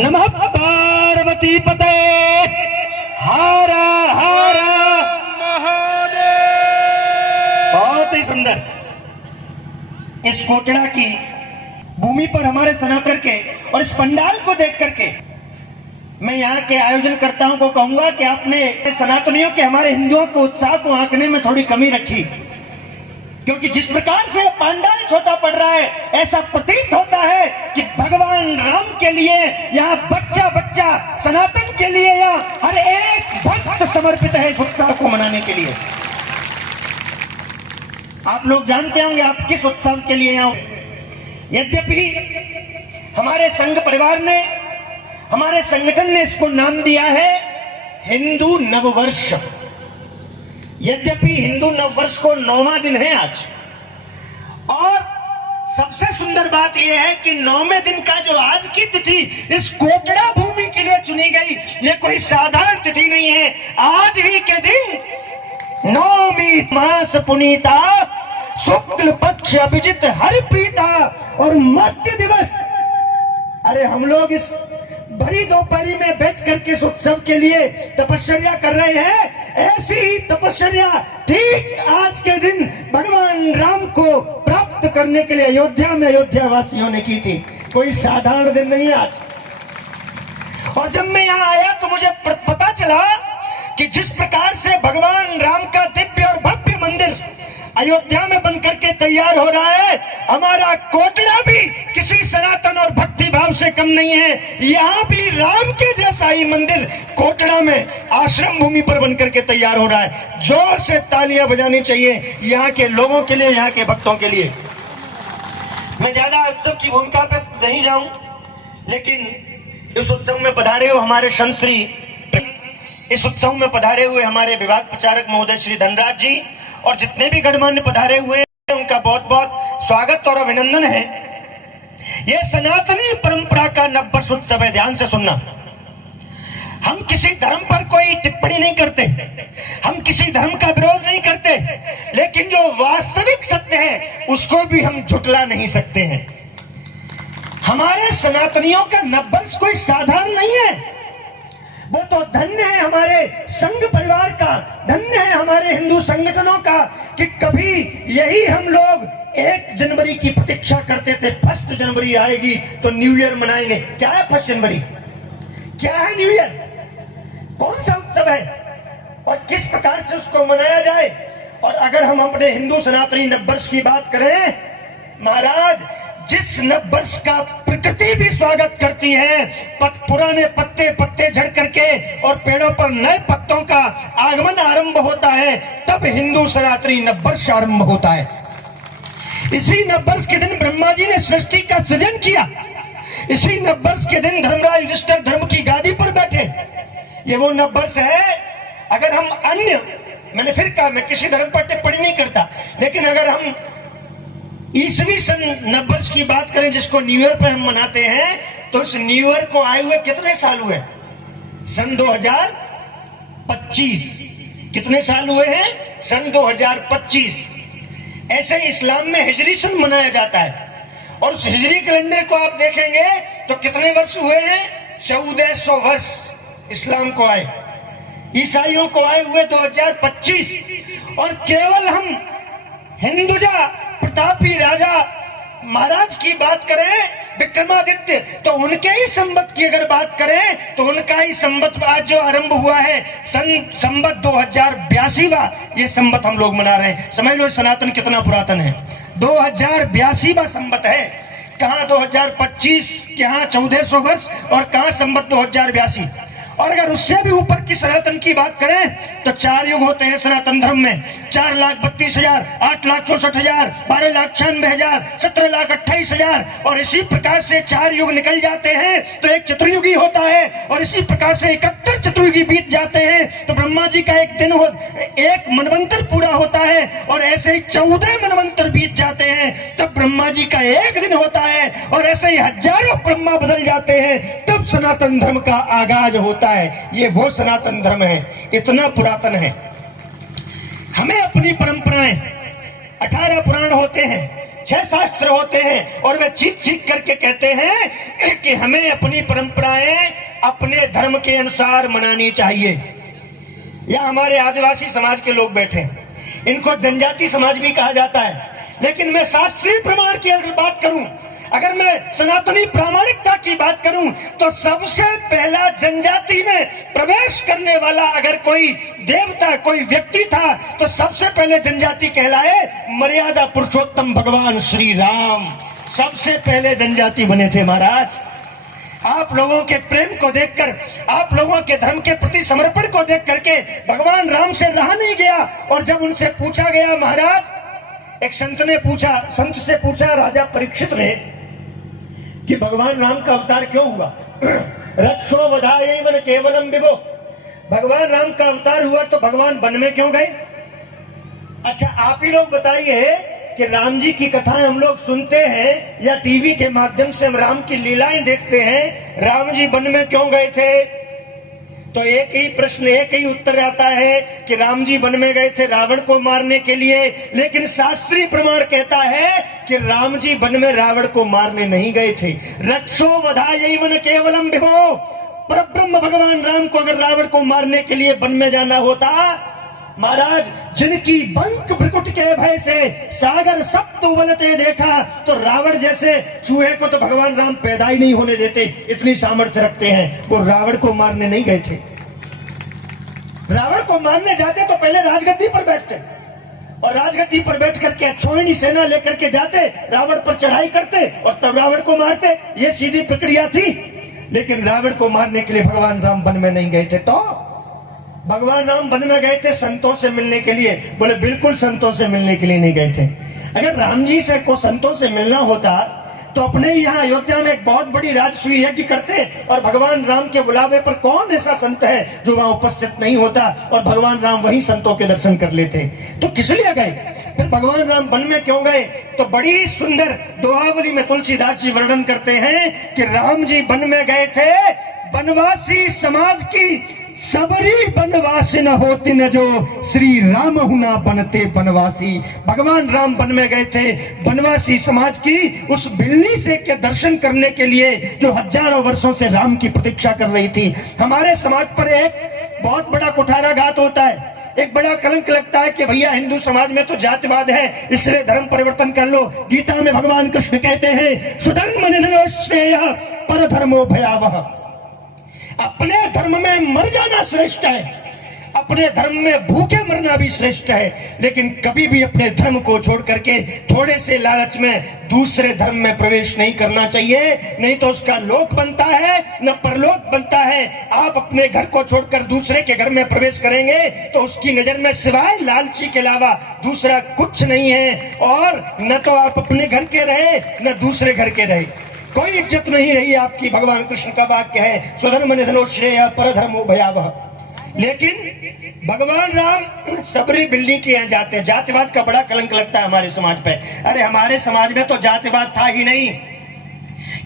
नमः पार्वती पते हर हर महादेव। बहुत ही सुंदर इस कोटड़ा की भूमि पर हमारे सनातन के और इस पंडाल को देख करके मैं यहाँ के आयोजन कर्ताओं को कहूंगा कि आपने सनातनियों के, हमारे हिंदुओं के उत्साह को आंकने में थोड़ी कमी रखी, क्योंकि जिस प्रकार से पंडाल छोटा पड़ रहा है ऐसा प्रतीत होता है कि भगवान राम के लिए यहाँ बच्चा बच्चा, सनातन के लिए यहाँ हर एक भक्त समर्पित है इस उत्सव को मनाने के लिए। आप लोग जानते होंगे आप किस उत्सव के लिए यहाँ। यद्यपि हमारे संघ परिवार ने, हमारे संगठन ने इसको नाम दिया है हिंदू नववर्ष। यद्यपि हिंदू नववर्ष को 9वां दिन है आज, और सबसे सुंदर बात यह है कि 9वें दिन का जो आज की तिथि इस कोटड़ा भूमि के लिए चुनी गई, ये कोई साधारण तिथि नहीं है। आज ही के दिन 9वीं मास पुनीता, शुक्ल पक्ष अभिजित हरि प्रीता और मध्य दिवस। अरे हम लोग इस भरी दोपहरी में बैठ करके इस उत्सव के लिए तपस्या कर रहे हैं। ऐसी ही तपस्या ठीक आज के दिन भगवान राम को प्राप्त करने के लिए अयोध्या में अयोध्या वासियों ने की थी। कोई साधारण दिन नहीं है आज। और जब मैं यहाँ आया तो मुझे पता चला कि जिस प्रकार से भगवान राम का दिव्य और भव्य मंदिर अयोध्या में बनकर के तैयार हो रहा है, हमारा कोटड़ा भी किसी सनातन और भक्ति भाव से कम नहीं है। यहाँ भी राम के जैसा ही मंदिर कोटड़ा में आश्रम भूमि पर बनकर के तैयार हो रहा है। जोर से तालियां बजानी चाहिए यहाँ के लोगों के लिए, यहाँ के भक्तों के लिए। मैं ज्यादा उत्सव की भूमिका पे नहीं जाऊं, लेकिन इस उत्सव में पधारे हुए हमारे संत श्री, इस उत्सव में पधारे हुए हमारे विभाग प्रचारक महोदय श्री धनराज जी और जितने भी गणमान्य पधारे हुए हैं उनका बहुत बहुत स्वागत और अभिनंदन है। यह सनातनी परंपरा का नववर्ष उत्सव है। ध्यान से सुनना, हम किसी धर्म पर कोई टिप्पणी नहीं करते, हम किसी धर्म का विरोध नहीं करते, लेकिन जो वास्तविक सत्य है उसको भी हम झुटला नहीं सकते हैं। हमारे सनातनियों का नववर्ष कोई साधारण नहीं है। वो तो धन्य है हमारे संघ परिवार का, धन्य है हमारे हिंदू संगठनों का कि कभी यही हम लोग 1 जनवरी की प्रतीक्षा करते थे। 1 जनवरी आएगी तो न्यू ईयर मनाएंगे। क्या है 1 जनवरी? क्या है न्यू ईयर? कौन सा उत्सव है और किस प्रकार से उसको मनाया जाए? और अगर हम अपने हिंदू सनातनी नववर्ष की बात करें, महाराज जिस नववर्ष का प्रकृति भी स्वागत करती है, पुराने पत्ते पत्ते झड़ करके और पेड़ों पर नए पत्तों का आगमन आरंभ होता है, तब हिंदू सनातनी नववर्ष आरंभ होता है। इसी नववर्ष के दिन ब्रह्मा जी ने सृष्टि का सृजन किया। इसी नववर्ष के दिन धर्मराज युधिष्ठिर धर्म की गादी पर बैठे। ये वो नववर्ष है। अगर हम अन्य, मैंने फिर कहा मैं किसी धर्म पर टिप्पणी नहीं करता, लेकिन अगर हम ईसवी सन नववर्ष की बात करें जिसको न्यू ईयर पे हम मनाते हैं, तो इस न्यू ईयर को आए हुए कितने साल हुए? सन 2025। कितने साल हुए हैं? सन 2025। ऐसे इस्लाम में हिजरी सन मनाया जाता है, और उस हिजरी कैलेंडर को आप देखेंगे तो कितने वर्ष हुए हैं? 1400 वर्ष इस्लाम को आए। ईसाइयों को आए हुए 2025। और केवल हम हिंदुजा प्रतापी राजा महाराज की बात करें, विक्रमादित्य, तो उनके ही संवत की अगर बात करें तो उनका ही संवत आज जो आरंभ हुआ है संवत 2082वां ये संवत हम लोग मना रहे हैं। समझ लो सनातन कितना पुरातन है। 2082वां संवत है। कहाँ 2025, कहाँ 1400 वर्ष और कहाँ संवत 2082। और अगर उससे भी ऊपर की सनातन की बात करें तो 4 युग होते हैं सनातन धर्म में। 4,32,000, 8,64,000, 12,96,000, 17,28,000, और इसी प्रकार से 4 युग निकल जाते हैं तो एक चतुर्युगी होता है, और इसी प्रकार से 71 चतुर्युगी बीत जाते हैं तो ब्रह्मा जी का एक दिन एक मनवंतर पूरा होता है, और ऐसे ही 14 मनवंतर बीत जाते हैं तब ब्रह्मा जी का एक दिन होता है, और ऐसे ही हजारों ब्रह्मा बदल जाते हैं तब सनातन धर्म का आगाज होता है। ये वो सनातन धर्म है, इतना पुरातन है। हमें अपनी परंपराएं, 18 पुराण होते हैं, 6 शास्त्र होते हैं और वे चीख चीख करके कहते हैं कि हमें अपनी परंपराएं अपने धर्म के अनुसार मनानी चाहिए। या हमारे आदिवासी समाज के लोग बैठे, इनको जनजाति समाज भी कहा जाता है, लेकिन मैं शास्त्रीय प्रमाण की अगर बात करूं, अगर मैं सनातनी प्रामाणिकता की बात करूं, तो सबसे पहला जनजाति में प्रवेश करने वाला अगर कोई देवता, कोई व्यक्ति था, तो सबसे पहले जनजाति कहलाए मर्यादा पुरुषोत्तम भगवान श्री राम। सबसे पहले जनजाति बने थे महाराज। आप लोगों के प्रेम को देखकर, आप लोगों के धर्म के प्रति समर्पण को देख करके भगवान राम से रहा नहीं गया। और जब उनसे पूछा गया महाराज, एक संत से पूछा राजा परीक्षित ने कि भगवान राम का अवतार क्यों हुआ? रक्षो वधायैवन केवलम विभो, भगवान राम का अवतार हुआ तो भगवान वन में क्यों गए? अच्छा आप ही लोग बताइए कि राम जी की कथाएं हम लोग सुनते हैं या टीवी के माध्यम से हम राम की लीलाएं देखते हैं, राम जी वन में क्यों गए थे? तो एक ही प्रश्न, एक ही उत्तर आता है कि राम जी वन में गए थे रावण को मारने के लिए। लेकिन शास्त्रीय प्रमाण कहता है कि राम जी वन में रावण को मारने नहीं गए थे। रक्षो वधायैवन केवलम विभो, परब्रह्म भगवान राम को अगर रावण को मारने के लिए वन में जाना होता, महाराज जिनकी बंक भ्रकुट के भय से सागर सप्त उबलते देखा, तो रावण जैसे चूहे को तो भगवान राम पैदा ही नहीं होने देते, इतनी सामर्थ्य रखते हैं। वो रावण को मारने नहीं गए थे। रावण को मारने जाते तो पहले राजगद्दी पर बैठते और राजगद्दी पर बैठ करके अक्षौहिणी सेना लेकर के जाते, रावण पर चढ़ाई करते और तब रावण को मारते। ये सीधी प्रक्रिया थी। लेकिन रावण को मारने के लिए भगवान राम वन में नहीं गए थे। तो भगवान राम वन में गए थे संतों से मिलने के लिए? बोले बिल्कुल संतों से मिलने के लिए नहीं गए थे। अगर राम जी से को संतों से मिलना होता तो अपने यहाँ अयोध्या में एक बहुत बड़ी राजसूय यज्ञ करते, और भगवान राम के बुलावे पर कौन ऐसा संत है जो वहां उपस्थित नहीं होता, और भगवान राम वही संतों के दर्शन कर लेते। तो किस लिए गए? फिर भगवान राम वन में क्यों गए? तो बड़ी सुंदर दोहावली में तुलसीदास जी वर्णन करते हैं कि राम जी वन में गए थे वनवासी समाज की सबरी बनवासी न होती न जो श्री राम हुना बनते बनवासी। भगवान राम वन में गए थे बनवासी समाज की उस बिल्ली से के दर्शन करने के लिए जो हजारों वर्षों से राम की प्रतीक्षा कर रही थी। हमारे समाज पर एक बहुत बड़ा कुठाराघात होता है, एक बड़ा कलंक लगता है कि भैया हिंदू समाज में तो जातिवाद है, इसलिए धर्म परिवर्तन कर लो। गीता में भगवान कृष्ण कहते हैं सुधर्म निधनो श्रेय पर धर्मो भयावह, अपने धर्म में मर जाना श्रेष्ठ है, अपने धर्म में भूखे मरना भी श्रेष्ठ है। लेकिन कभी भी अपने धर्म को छोड़ करके थोड़े से लालच में दूसरे धर्म में प्रवेश नहीं करना चाहिए, नहीं तो उसका लोक बनता है न परलोक बनता है। आप अपने घर को छोड़कर दूसरे के घर में प्रवेश करेंगे तो उसकी नजर में सिवाय लालची के अलावा दूसरा कुछ नहीं है, और न तो आप अपने घर के रहे न दूसरे घर के रहे, कोई इज्जत नहीं रही आपकी। भगवान कृष्ण का वाक्य है स्वधर्म निधनो श्रेय पर धर्मो भयावह। लेकिन भगवान राम सबरी बिल्ली के यहाँ जाते हैं। जातिवाद का बड़ा कलंक लगता है हमारे समाज पे। अरे हमारे समाज में तो जातिवाद था ही नहीं।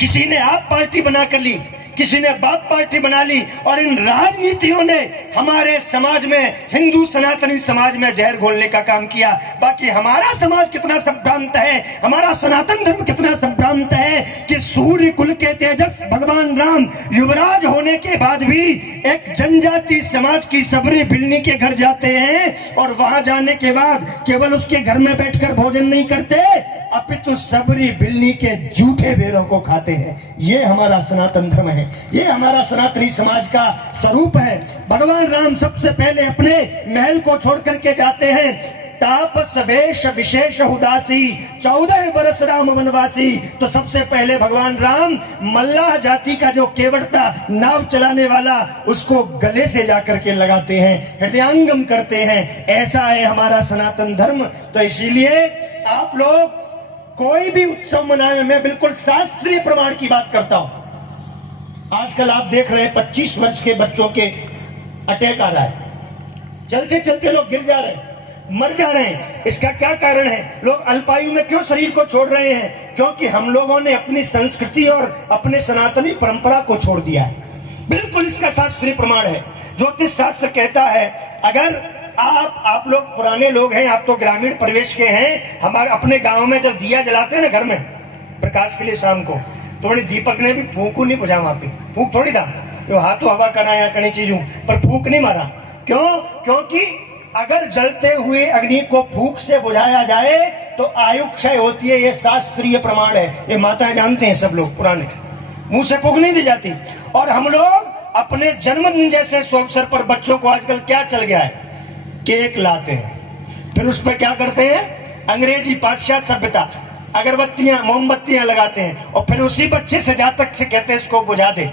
किसी ने आप पार्टी बनाकर ली, किसी ने बाप पार्टी बना ली, और इन राजनीतियों ने हमारे समाज में, हिंदू सनातनी समाज में जहर घोलने का काम किया। बाकी हमारा समाज कितना संभ्रांत है, हमारा सनातन धर्म कितना संभ्रांत है कि सूर्य कुल के तेजस भगवान राम युवराज होने के बाद भी एक जनजाति समाज की सबरी बिल्ली के घर जाते हैं, और वहां जाने के बाद केवल उसके घर में बैठकर भोजन नहीं करते, अपितु सबरी बिल्ली के जूठे बेरों को खाते हैं। ये हमारा सनातन धर्म है, ये हमारा सनातनी समाज का स्वरूप है। भगवान राम सबसे पहले अपने महल को छोड़ करके जाते हैं। तापस वेश विशेष उदासी 14 वर्ष राम वनवासी। तो सबसे पहले भगवान राम मल्लाह जाति का जो केवड़ता नाव चलाने वाला, उसको गले से जाकर के लगाते हैं, हृदयांगम करते हैं। ऐसा है हमारा सनातन धर्म। तो इसीलिए आप लोग कोई भी उत्सव मनाए, मैं बिल्कुल शास्त्रीय प्रमाण की बात करता हूं। आजकल आप देख रहे हैं 25 वर्ष के बच्चों के अटैक आ रहा है, चलते चलते लोग गिर जा रहे हैं, मर जा रहे हैं। इसका क्या कारण है? लोग अल्पायु में क्यों शरीर को छोड़ रहे हैं? क्योंकि हम लोगों ने अपनी संस्कृति और अपने सनातनी परंपरा को छोड़ दिया है। बिल्कुल इसका शास्त्रीय प्रमाण है। ज्योतिष शास्त्र कहता है अगर आप लोग पुराने लोग हैं, आप तो ग्रामीण प्रवेश के हैं। हमारे अपने गांव में जब दिया जलाते हैं ना घर में प्रकाश के लिए शाम को, तो बड़ी दीपक ने भी फूंकू नहीं बुझा, वहां पे फूंक थोड़ी था, जो हाथों हवा कराया कई चीजों पर फूंक नहीं मारा। क्यों? क्योंकि अगर जलते हुए अग्नि को फूंक से बुझाया जाए तो आयु क्षय होती है, ये शास्त्रीय प्रमाण है। ये माता जानते हैं सब लोग, पुराने मुंह से फूंक नहीं दी जाती। और हम लोग अपने जन्मदिन जैसे शुभ अवसर पर बच्चों को आजकल क्या चल गया है, केक लाते हैं, फिर उस पर क्या करते हैं, अंग्रेजी पाश्चात्य सभ्यता, अगरबत्तियां मोमबत्तियां लगाते हैं, और फिर उसी बच्चे से जातक से कहते हैं इसको बुझा दे।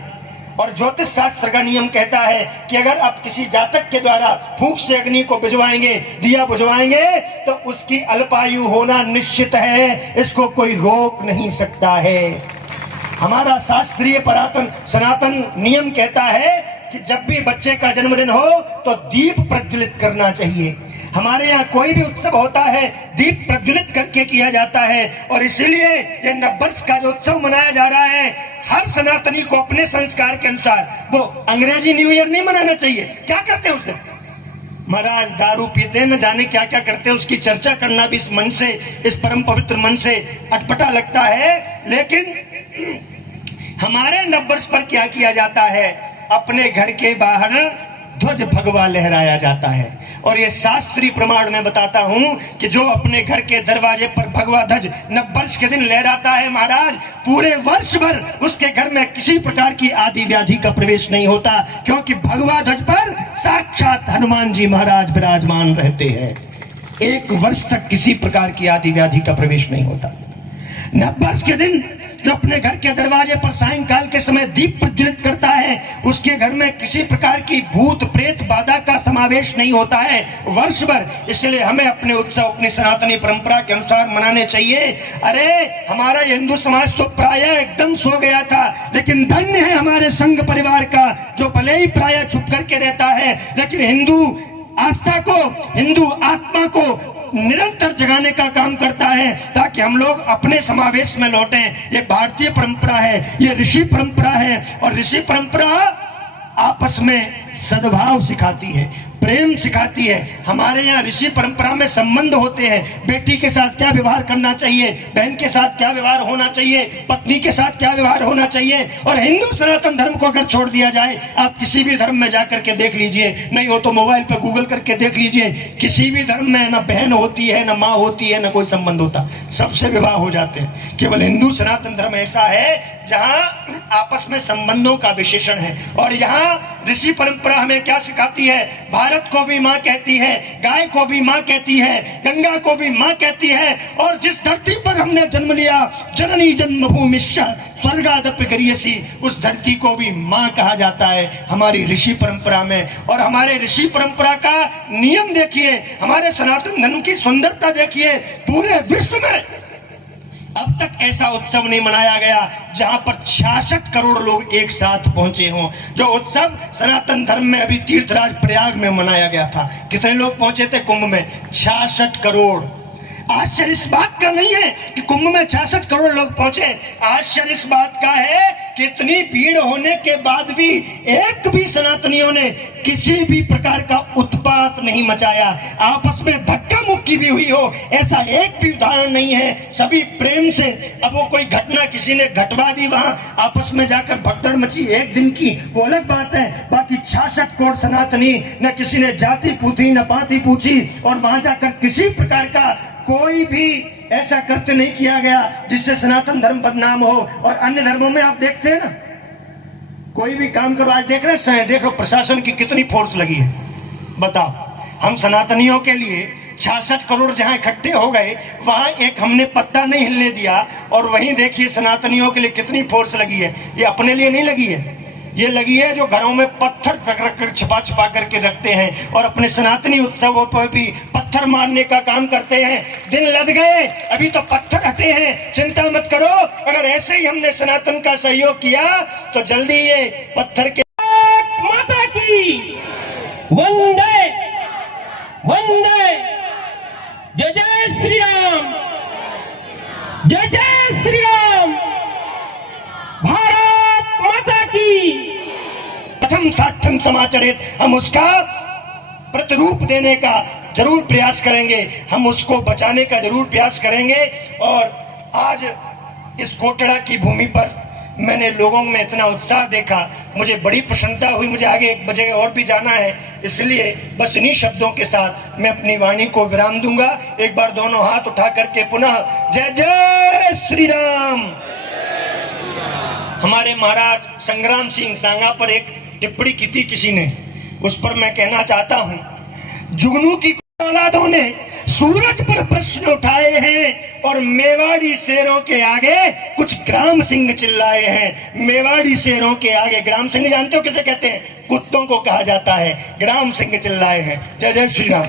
और ज्योतिष शास्त्र का नियम कहता है कि अगर आप किसी जातक के द्वारा फूंक से अग्नि को बुझवाएंगे, दिया बुझवाएंगे, तो उसकी अल्पायु होना निश्चित है, इसको कोई रोक नहीं सकता है। हमारा शास्त्रीय पुरातन सनातन नियम कहता है कि जब भी बच्चे का जन्मदिन हो तो दीप प्रज्वलित करना चाहिए। हमारे यहाँ कोई भी उत्सव होता है दीप प्रज्वलित करके किया जाता है, और इसीलिए ये नववर्ष का जो उत्सव मनाया जा रहा है, हर सनातनी को अपने संस्कार के अनुसार वो अंग्रेजी न्यू ईयर नहीं मनाना चाहिए। क्या करते हैं उस दिन? महाराज दारू पीते हैं, न जाने क्या क्या करते हैं, उसकी चर्चा करना भी इस मन से, इस परम पवित्र मन से अटपटा लगता है। लेकिन हमारे नववर्ष पर क्या किया जाता है, अपने घर के बाहर ध्वज भगवा लहराया जाता है। और ये शास्त्रीय प्रमाण में बताता हूं कि जो अपने घर के दरवाजे पर भगवा ध्वज नववर्ष के दिन लहराता है, महाराज पूरे वर्ष भर उसके घर में किसी प्रकार की आदि व्याधि का प्रवेश नहीं होता, क्योंकि भगवा ध्वज पर साक्षात हनुमान जी महाराज विराजमान रहते हैं। एक वर्ष तक किसी प्रकार की आदि व्याधि का प्रवेश नहीं होता। नववर्ष के दिन जो अपने घर के दरवाजे पर सायंकाल के समय दीप प्रज्वलित करता है, उसके घर में किसी प्रकार की भूत प्रेत बाधा का समावेश नहीं होता है वर्ष भर। इसलिए हमें अपने उत्सव अपनी सनातनी परंपरा के अनुसार मनाने चाहिए। अरे हमारा हिंदू समाज तो प्राय एकदम सो गया था, लेकिन धन्य है हमारे संघ परिवार का, जो भले ही प्राय छुप करके रहता है, लेकिन हिंदू आस्था को, हिंदू आत्मा को निरंतर जगाने का काम करता है, ताकि हम लोग अपने समावेश में लौटें। ये भारतीय परंपरा है, ये ऋषि परंपरा है, और ऋषि परंपरा आपस में सद्भाव सिखाती है, प्रेम सिखाती है। हमारे यहाँ ऋषि परंपरा में संबंध होते हैं, बेटी के साथ क्या व्यवहार करना चाहिए, बहन के साथ क्या व्यवहार होना चाहिए, पत्नी के साथ क्या व्यवहार होना चाहिए। और हिंदू सनातन धर्म को अगर छोड़ दिया जाए, आप किसी भी धर्म में जाकर के देख लीजिए, नहीं हो तो मोबाइल पर गूगल करके देख लीजिए, किसी भी धर्म में न बहन होती है, न माँ होती है, न कोई संबंध होता, सबसे विवाह हो जाते हैं। केवल हिंदू सनातन धर्म ऐसा है जहाँ आपस में संबंधों का विशेषण है। और यहाँ ऋषि परंपरा हमें क्या सिखाती है, भारत को भी माँ कहती है, गाय को भी माँ कहती है, गंगा को भी माँ कहती है, और जिस धरती पर हमने जन्म लिया, जननी जन्मभूमि स्वर्गादपि गरीयसी, उस धरती को भी माँ कहा जाता है हमारी ऋषि परंपरा में। और हमारे ऋषि परंपरा का नियम देखिए, हमारे सनातन धर्म की सुंदरता देखिए, पूरे विश्व में अब तक ऐसा उत्सव नहीं मनाया गया जहां पर 66 करोड़ लोग एक साथ पहुंचे हों। जो उत्सव सनातन धर्म में अभी तीर्थराज प्रयाग में मनाया गया था, कितने लोग पहुंचे थे कुंभ में? 66 करोड़। आश्चर्य इस बात का नहीं है कि कुंभ में 66 करोड़ लोग पहुंचे, आश्चर्य इस बात का है कि इतनी भीड़ होने के बाद भी एक भी सनातनियों ने किसी भी प्रकार का उत्पात नहीं मचाया, आपस में धक्का मुक्की भी हुई हो, ऐसा एक भी उदाहरण नहीं है। सभी प्रेम से, अब वो कोई घटना किसी ने घटवा दी, वहां आपस में जाकर भगदड़ मची एक दिन की, वो अलग बात है। बाकी 66 करोड़ सनातनी, न किसी ने जाति पूछी न पाति पूछी, और वहां जाकर किसी प्रकार का कोई भी ऐसा कृत्य नहीं किया गया जिससे सनातन धर्म बदनाम हो। और अन्य धर्मों में आप देखते हैं ना, कोई भी काम करो, आज देख रहे हैं, देख लो प्रशासन की कितनी फोर्स लगी है। बताओ, हम सनातनियों के लिए 66 करोड़ जहां इकट्ठे हो गए, वहां एक हमने पत्ता नहीं हिलने दिया, और वहीं देखिए सनातनियों के लिए कितनी फोर्स लगी है। ये अपने लिए नहीं लगी है, ये लगी है जो घरों में पत्थर रख कर छिपा छिपा करके रखते हैं, और अपने सनातनी उत्सवों पर भी पत्थर मारने का काम करते हैं। दिन लद गए, अभी तो पत्थर हटे हैं, चिंता मत करो। अगर ऐसे ही हमने सनातन का सहयोग किया तो जल्दी ये पत्थर के माता की वंदे वंदे, जय जय श्री राम, जय जय श्री राम, भारत माता की। प्रथम साठम समाचरित, हम उसका प्रतिरूप देने का जरूर प्रयास करेंगे, हम उसको बचाने का जरूर प्रयास करेंगे। और आज इस कोटड़ा की भूमि पर मैंने लोगों में इतना उत्साह देखा, मुझे बड़ी प्रसन्नता हुई। मुझे आगे एक बजे और भी जाना है, इसलिए बस इन्हीं शब्दों के साथ मैं अपनी वाणी को विराम दूंगा। एक बार दोनों हाथ उठा करके पुनः जय जय श्री राम। हमारे महाराज संग्राम सिंह सांगा पर एक टिप्पणी की थी किसी ने, उस पर मैं कहना चाहता हूं, जुगनू की औलादों ने सूरज पर प्रश्न उठाए हैं और मेवाड़ी शेरों के आगे कुछ ग्राम सिंह चिल्लाए हैं। मेवाड़ी शेरों के आगे, ग्राम सिंह जानते हो किसे कहते हैं? कुत्तों को कहा जाता है। ग्राम सिंह चिल्लाए हैं। जय जय श्री राम।